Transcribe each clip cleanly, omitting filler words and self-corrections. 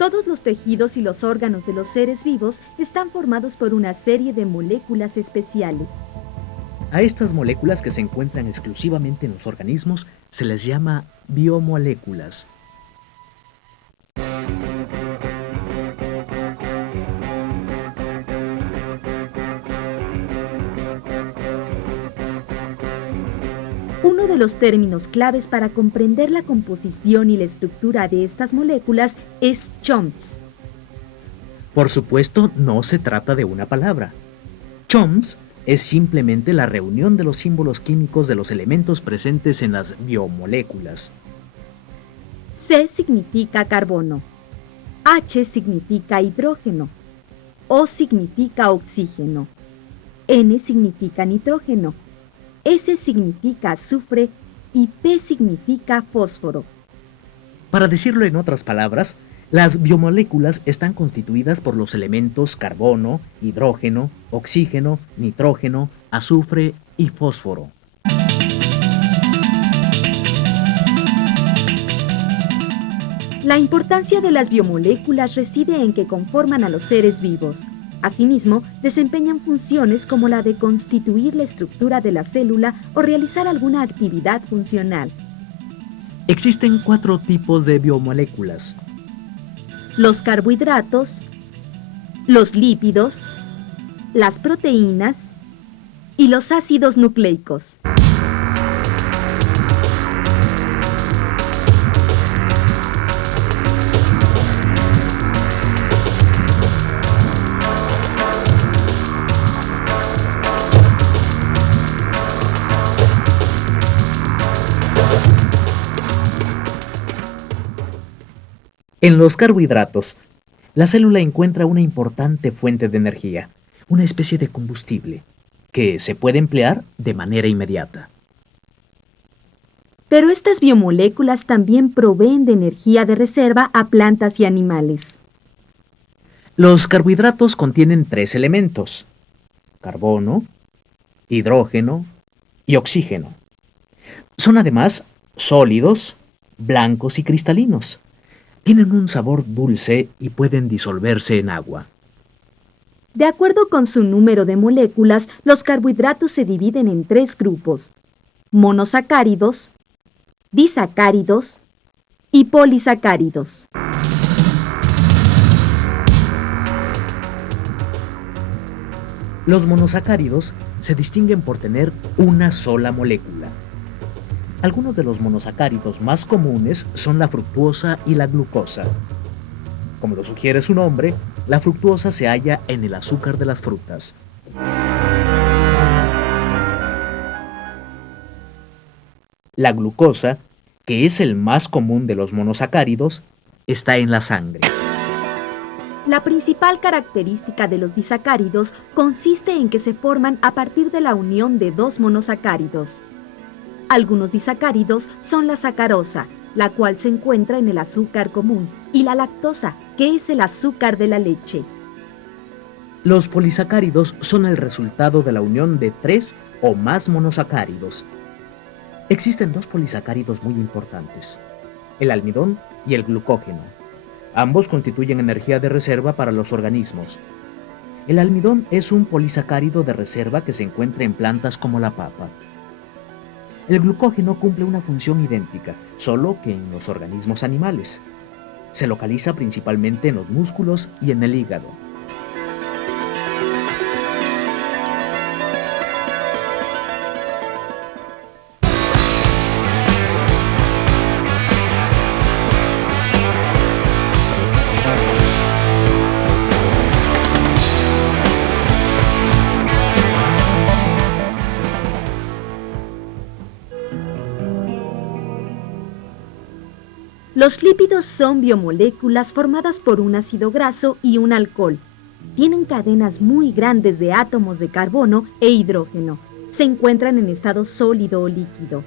Todos los tejidos y los órganos de los seres vivos están formados por una serie de moléculas especiales. A estas moléculas que se encuentran exclusivamente en los organismos se les llama biomoléculas. Uno de los términos claves para comprender la composición y la estructura de estas moléculas es CHOMS. Por supuesto, no se trata de una palabra. CHOMS es simplemente la reunión de los símbolos químicos de los elementos presentes en las biomoléculas. C significa carbono, H significa hidrógeno, O significa oxígeno, N significa nitrógeno, S significa azufre y P significa fósforo. Para decirlo en otras palabras, las biomoléculas están constituidas por los elementos carbono, hidrógeno, oxígeno, nitrógeno, azufre y fósforo. La importancia de las biomoléculas reside en que conforman a los seres vivos. Asimismo, desempeñan funciones como la de constituir la estructura de la célula o realizar alguna actividad funcional. Existen 4 tipos de biomoléculas: Los carbohidratos, los lípidos, las proteínas y los ácidos nucleicos. En los carbohidratos, la célula encuentra una importante fuente de energía, una especie de combustible, que se puede emplear de manera inmediata. Pero estas biomoléculas también proveen de energía de reserva a plantas y animales. Los carbohidratos contienen 3 elementos: carbono, hidrógeno y oxígeno. Son además sólidos, blancos y cristalinos. Tienen un sabor dulce y pueden disolverse en agua. De acuerdo con su número de moléculas, los carbohidratos se dividen en 3 grupos: monosacáridos, disacáridos y polisacáridos. Los monosacáridos se distinguen por tener una sola molécula. Algunos de los monosacáridos más comunes son la fructuosa y la glucosa. Como lo sugiere su nombre, la fructuosa se halla en el azúcar de las frutas. La glucosa, que es el más común de los monosacáridos, está en la sangre. La principal característica de los disacáridos consiste en que se forman a partir de la unión de 2 monosacáridos. Algunos disacáridos son la sacarosa, la cual se encuentra en el azúcar común, y la lactosa, que es el azúcar de la leche. Los polisacáridos son el resultado de la unión de 3 o más monosacáridos. Existen 2 polisacáridos muy importantes: el almidón y el glucógeno. Ambos constituyen energía de reserva para los organismos. El almidón es un polisacárido de reserva que se encuentra en plantas como la papa. El glucógeno cumple una función idéntica, solo que en los organismos animales. Se localiza principalmente en los músculos y en el hígado. Los lípidos son biomoléculas formadas por un ácido graso y un alcohol. Tienen cadenas muy grandes de átomos de carbono e hidrógeno. Se encuentran en estado sólido o líquido.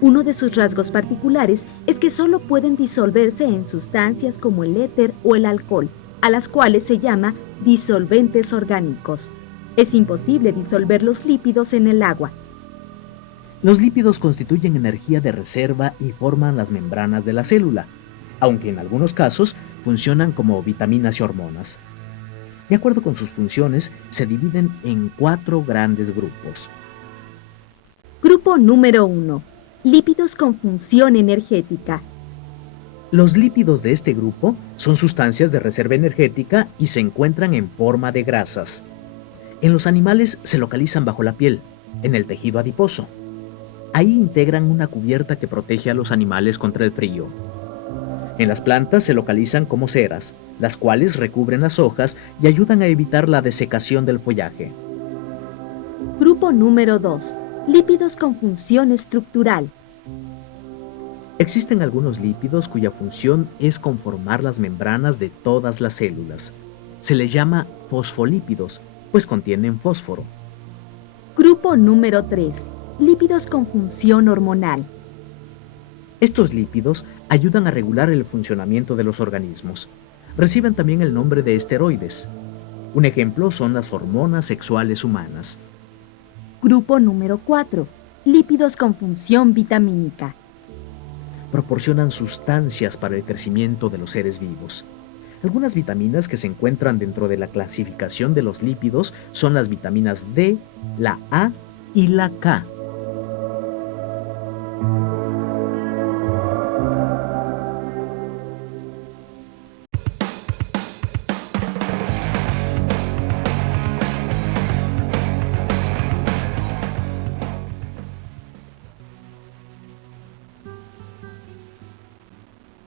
Uno de sus rasgos particulares es que solo pueden disolverse en sustancias como el éter o el alcohol, a las cuales se llama disolventes orgánicos. Es imposible disolver los lípidos en el agua. Los lípidos constituyen energía de reserva y forman las membranas de la célula, aunque en algunos casos funcionan como vitaminas y hormonas. De acuerdo con sus funciones, se dividen en 4 grandes grupos. Grupo número 1. Lípidos con función energética. Los lípidos de este grupo son sustancias de reserva energética y se encuentran en forma de grasas. En los animales se localizan bajo la piel, en el tejido adiposo. Ahí integran una cubierta que protege a los animales contra el frío. En las plantas se localizan como ceras, las cuales recubren las hojas y ayudan a evitar la desecación del follaje. Grupo número 2. Lípidos con función estructural. Existen algunos lípidos cuya función es conformar las membranas de todas las células. Se les llama fosfolípidos, pues contienen fósforo. Grupo número 3. Lípidos con función hormonal. Estos lípidos ayudan a regular el funcionamiento de los organismos. Reciben también el nombre de esteroides. Un ejemplo son las hormonas sexuales humanas. Grupo número 4. Lípidos con función vitamínica. Proporcionan sustancias para el crecimiento de los seres vivos. Algunas vitaminas que se encuentran dentro de la clasificación de los lípidos son las vitaminas D, la A y la K.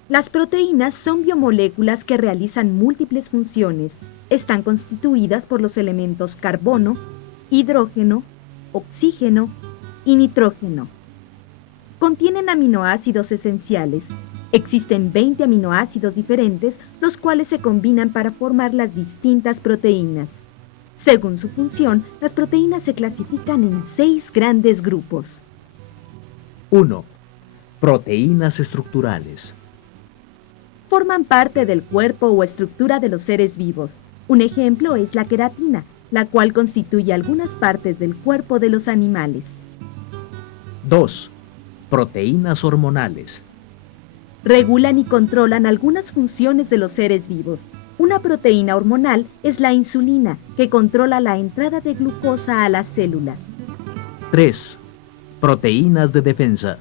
Las proteínas son biomoléculas que realizan múltiples funciones. Están constituidas por los elementos carbono, hidrógeno, oxígeno y nitrógeno. Contienen aminoácidos esenciales. Existen 20 aminoácidos diferentes, los cuales se combinan para formar las distintas proteínas. Según su función, las proteínas se clasifican en 6 grandes grupos. 1. Proteínas estructurales. Forman parte del cuerpo o estructura de los seres vivos. Un ejemplo es la queratina, la cual constituye algunas partes del cuerpo de los animales. 2. Proteínas hormonales. Regulan y controlan algunas funciones de los seres vivos. Una proteína hormonal es la insulina, que controla la entrada de glucosa a las células. 3. Proteínas de defensa.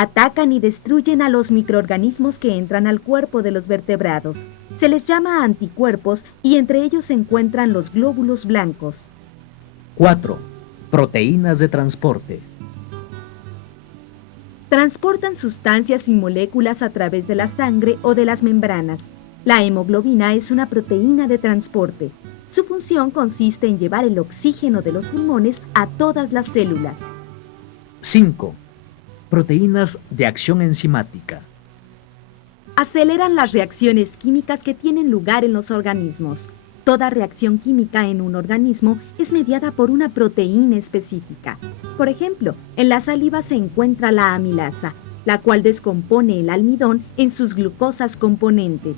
Atacan y destruyen a los microorganismos que entran al cuerpo de los vertebrados. Se les llama anticuerpos y entre ellos se encuentran los glóbulos blancos. 4. Proteínas de transporte. Transportan sustancias y moléculas a través de la sangre o de las membranas. La hemoglobina es una proteína de transporte. Su función consiste en llevar el oxígeno de los pulmones a todas las células. 5. Proteínas de acción enzimática. Aceleran las reacciones químicas que tienen lugar en los organismos. Toda reacción química en un organismo es mediada por una proteína específica. Por ejemplo, en la saliva se encuentra la amilasa, la cual descompone el almidón en sus glucosas componentes.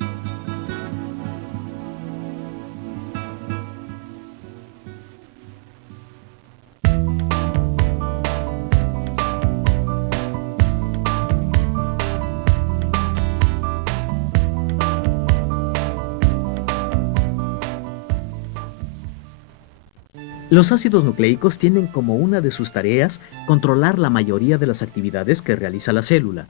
Los ácidos nucleicos tienen como una de sus tareas controlar la mayoría de las actividades que realiza la célula.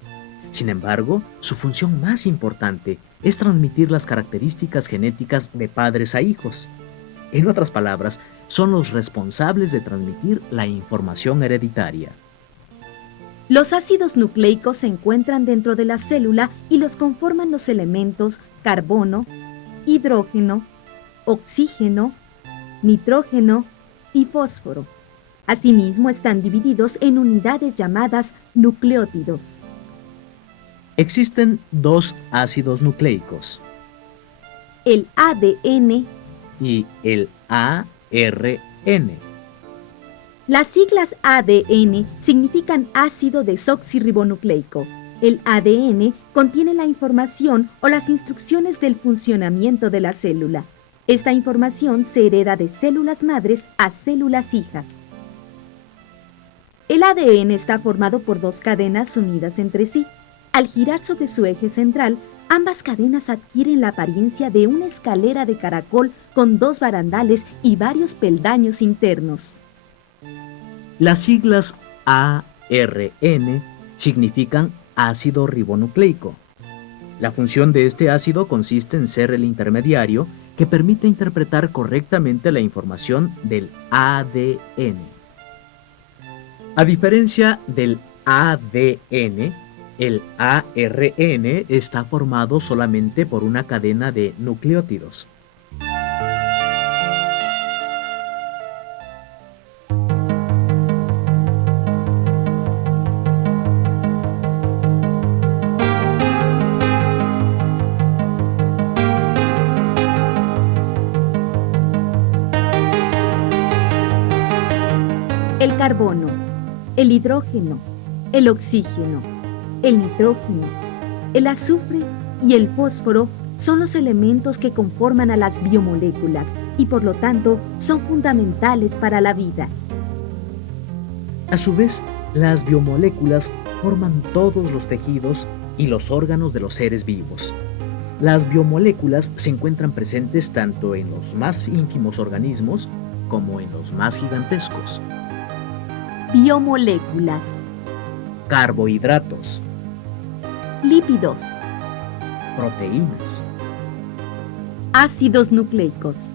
Sin embargo, su función más importante es transmitir las características genéticas de padres a hijos. En otras palabras, son los responsables de transmitir la información hereditaria. Los ácidos nucleicos se encuentran dentro de la célula y los conforman los elementos carbono, hidrógeno, oxígeno, nitrógeno y fósforo. Asimismo, están divididos en unidades llamadas nucleótidos. Existen 2 ácidos nucleicos. El ADN Y el ARN. Las siglas ADN significan ácido desoxirribonucleico. El ADN contiene la información o las instrucciones del funcionamiento de la célula. Esta información se hereda de células madres a células hijas. El ADN está formado por 2 cadenas unidas entre sí. Al girar sobre su eje central, Ambas cadenas adquieren la apariencia de una escalera de caracol con 2 barandales y varios peldaños internos. Las siglas ARN significan ácido ribonucleico. La función de este ácido consiste en ser el intermediario que permite interpretar correctamente la información del ADN. A diferencia del ADN, el ARN está formado solamente por una cadena de nucleótidos. El carbono, el hidrógeno, el oxígeno, el nitrógeno, el azufre y el fósforo son los elementos que conforman a las biomoléculas y por lo tanto son fundamentales para la vida. A su vez, las biomoléculas forman todos los tejidos y los órganos de los seres vivos. Las biomoléculas se encuentran presentes tanto en los más ínfimos organismos como en los más gigantescos. Biomoléculas, Carbohidratos, lípidos, proteínas, ácidos nucleicos,